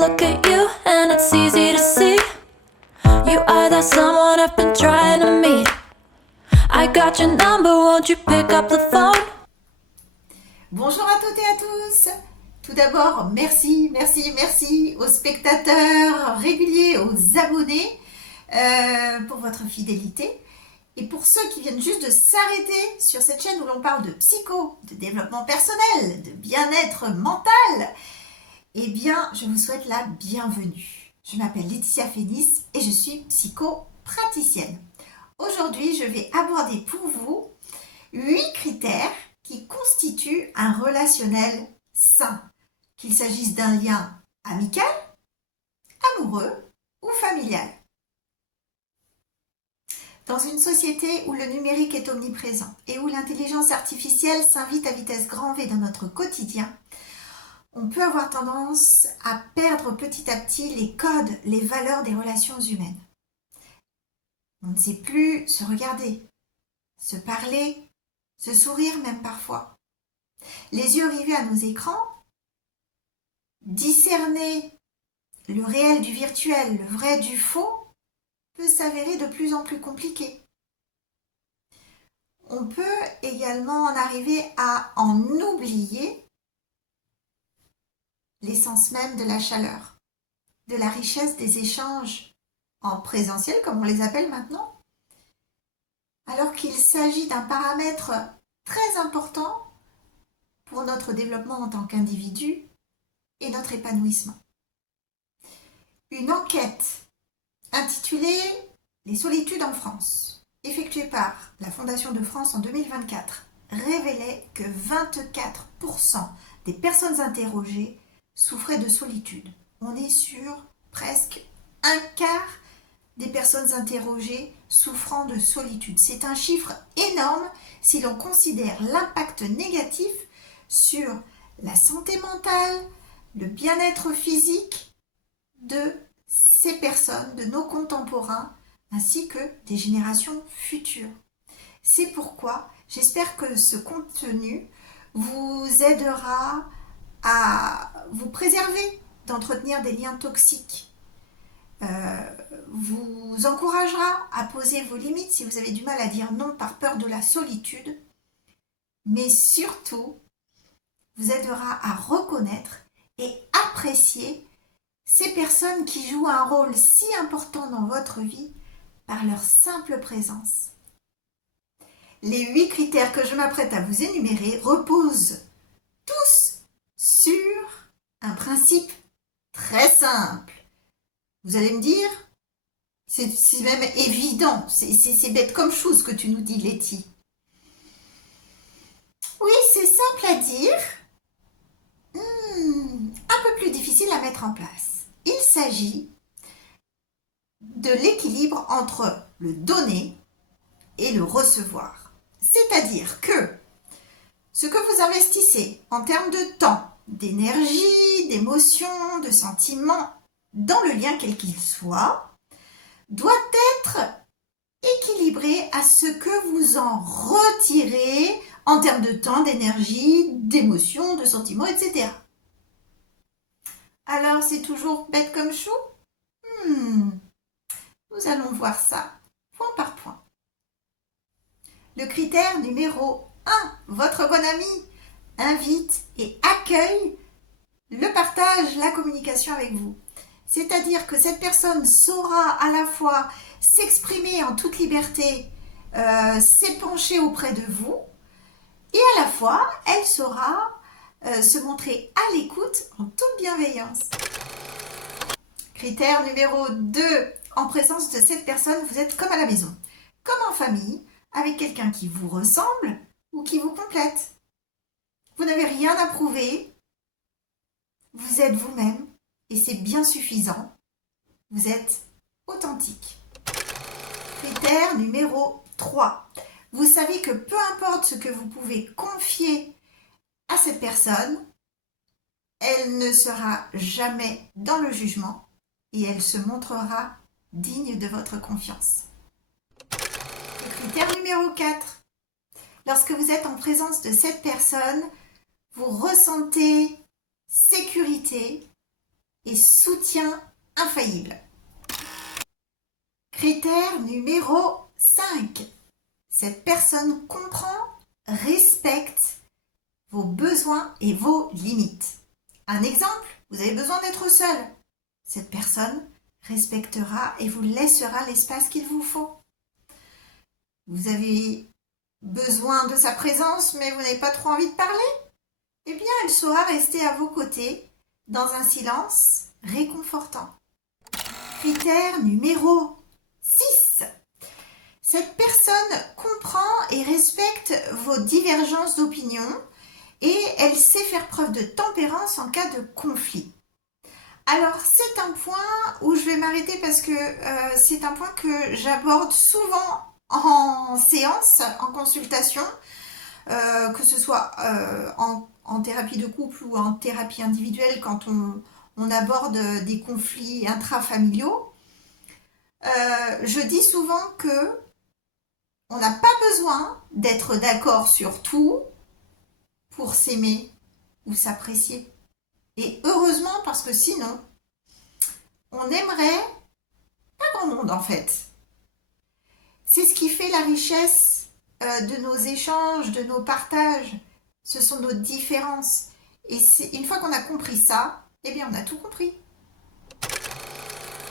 look at you and it's easy to see. You are that someone I've been trying to meet. I got your number, won't you pick up the phone? Bonjour à toutes et à tous. Tout d'abord, merci aux spectateurs réguliers, aux abonnés pour votre fidélité. Et pour ceux qui viennent juste de s'arrêter sur cette chaîne où l'on parle de psycho, de développement personnel, de bien-être mental, eh bien, je vous souhaite la bienvenue. Je m'appelle Laetitia Fénis et je suis psychopraticienne. Aujourd'hui, je vais aborder pour vous 8 critères qui constituent un relationnel sain, qu'il s'agisse d'un lien amical, amoureux ou familial. Dans une société où le numérique est omniprésent et où l'intelligence artificielle s'invite à vitesse grand V dans notre quotidien, on peut avoir tendance à perdre petit à petit les codes, les valeurs des relations humaines. On ne sait plus se regarder, se parler, se sourire même parfois. Les yeux rivés à nos écrans, discerner le réel du virtuel, le vrai du faux, peut s'avérer de plus en plus compliqué. On peut également en arriver à en oublier l'essence même de la chaleur, de la richesse des échanges en présentiel, comme on les appelle maintenant, alors qu'il s'agit d'un paramètre très important pour notre développement en tant qu'individu et notre épanouissement. Une enquête intitulée « Les solitudes en France », effectuée par la Fondation de France en 2024, révélait que 24% des personnes interrogées souffraient de solitude. On est sur presque un quart des personnes interrogées souffrant de solitude. C'est un chiffre énorme si l'on considère l'impact négatif sur la santé mentale, le bien-être physique de ces personnes, de nos contemporains, ainsi que des générations futures. C'est pourquoi j'espère que ce contenu vous aidera à vous préserver d'entretenir des liens toxiques, vous encouragera à poser vos limites si vous avez du mal à dire non par peur de la solitude, mais surtout vous aidera à reconnaître et apprécier ces personnes qui jouent un rôle si important dans votre vie par leur simple présence. Les 8 critères que je m'apprête à vous énumérer reposent tous sur un principe très simple. Vous allez me dire, c'est même évident, c'est bête comme chou ce que tu nous dis, Letty. Oui, c'est simple à dire, un peu plus difficile à mettre en place. Il s'agit de l'équilibre entre le donner et le recevoir. C'est-à-dire que ce que vous investissez en termes de temps, d'énergie, d'émotion, de sentiments, dans le lien quel qu'il soit, doit être équilibré à ce que vous en retirez en termes de temps, d'énergie, d'émotion, de sentiments, etc. Alors, c'est toujours bête comme chou? Nous allons voir ça point par point. Le critère numéro 1, votre bon ami invite et accueille le partage, la communication avec vous. C'est-à-dire que cette personne saura à la fois s'exprimer en toute liberté, s'épancher auprès de vous, et à la fois, elle saura se montrer à l'écoute en toute bienveillance. Critère numéro 2, en présence de cette personne, vous êtes comme à la maison, comme en famille, avec quelqu'un qui vous ressemble ou qui vous complète. Vous n'avez rien à prouver, vous êtes vous-même et c'est bien suffisant. Vous êtes authentique. Critère numéro 3. Vous savez que peu importe ce que vous pouvez confier à cette personne, elle ne sera jamais dans le jugement et elle se montrera digne de votre confiance. Le critère numéro 4. Lorsque vous êtes en présence de cette personne, vous ressentez sécurité, et soutien infaillible. Critère numéro 5. Cette personne comprend, respecte vos besoins et vos limites. Un exemple, vous avez besoin d'être seul. Cette personne respectera et vous laissera l'espace qu'il vous faut. Vous avez besoin de sa présence, mais vous n'avez pas trop envie de parler? Eh bien, elle saura rester à vos côtés dans un silence réconfortant. Critère numéro 6. Cette personne comprend et respecte vos divergences d'opinion et elle sait faire preuve de tempérance en cas de conflit. Alors, c'est un point où je vais m'arrêter parce que c'est un point que j'aborde souvent en séance, en consultation, que ce soit en thérapie de couple ou en thérapie individuelle quand on aborde des conflits intrafamiliaux. Je dis souvent que on n'a pas besoin d'être d'accord sur tout pour s'aimer ou s'apprécier. Et heureusement, parce que sinon, on n'aimerait pas grand monde en fait. C'est ce qui fait la richesse de nos échanges, de nos partages. Ce sont nos différences. Et une fois qu'on a compris ça, eh bien on a tout compris.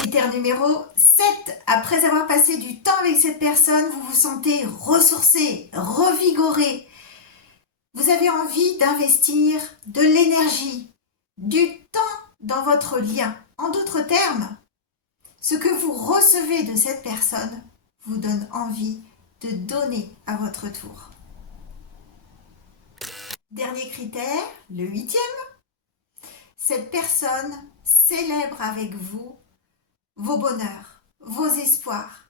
Critère numéro 7. Après avoir passé du temps avec cette personne, vous vous sentez ressourcé, revigoré. Vous avez envie d'investir de l'énergie, du temps dans votre lien. En d'autres termes, ce que vous recevez de cette personne vous donne envie de donner à votre tour. Dernier critère, le 8e. Cette personne célèbre avec vous vos bonheurs, vos espoirs,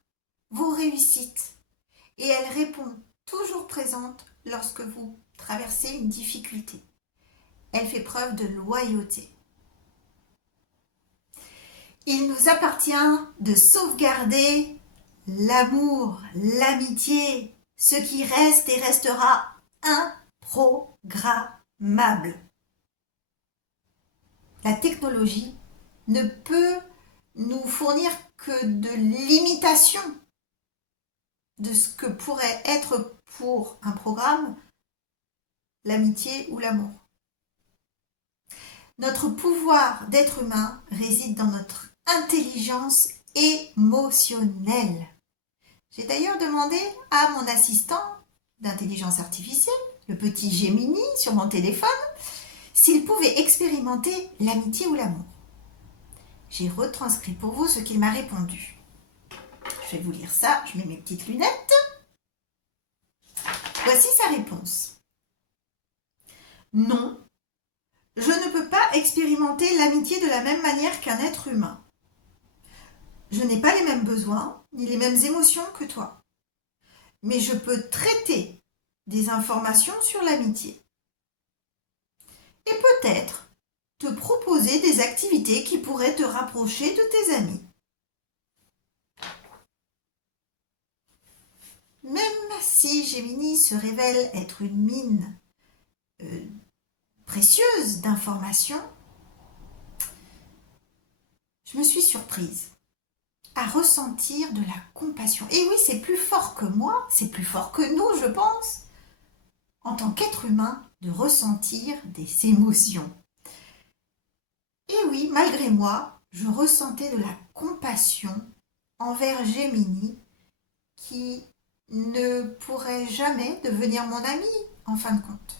vos réussites et elle répond toujours présente lorsque vous traversez une difficulté. Elle fait preuve de loyauté. Il nous appartient de sauvegarder l'amour, l'amitié, ce qui reste et restera improgrammable. La technologie ne peut nous fournir que de l'imitation de ce que pourrait être pour un programme l'amitié ou l'amour. Notre pouvoir d'être humain réside dans notre intelligence émotionnelle. J'ai d'ailleurs demandé à mon assistant d'intelligence artificielle, le petit Gemini sur mon téléphone, s'il pouvait expérimenter l'amitié ou l'amour. J'ai retranscrit pour vous ce qu'il m'a répondu. Je vais vous lire ça, je mets mes petites lunettes. Voici sa réponse. Non, je ne peux pas expérimenter l'amitié de la même manière qu'un être humain. Je n'ai pas les mêmes besoins, ni les mêmes émotions que toi. Mais je peux traiter des informations sur l'amitié. Et peut-être te proposer des activités qui pourraient te rapprocher de tes amis. Même si Gemini se révèle être une mine précieuse d'informations, je me suis surprise à ressentir de la compassion. Et oui, c'est plus fort que moi, c'est plus fort que nous, je pense, en tant qu'être humain, de ressentir des émotions. Et oui, malgré moi, je ressentais de la compassion envers Gemini qui ne pourrait jamais devenir mon ami, en fin de compte.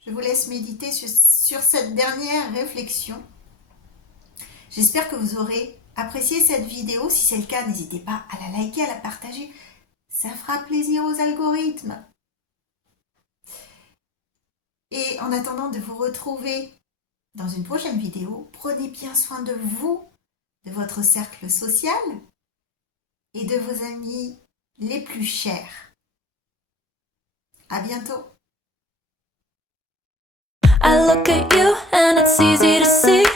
Je vous laisse méditer sur cette dernière réflexion. J'espère que vous aurez apprécié cette vidéo. Si c'est le cas, n'hésitez pas à la liker, à la partager. Ça fera plaisir aux algorithmes. Et en attendant de vous retrouver dans une prochaine vidéo, prenez bien soin de vous, de votre cercle social et de vos amis les plus chers. À bientôt. I look at you and it's easy to see.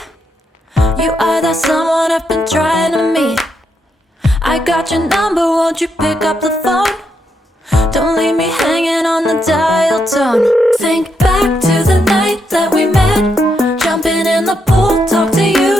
You are that someone I've been trying to meet. I got your number, won't you pick up the phone? Don't leave me hanging on the dial tone. Think back to the night that we met. Jump jumping in the pool, talk to you.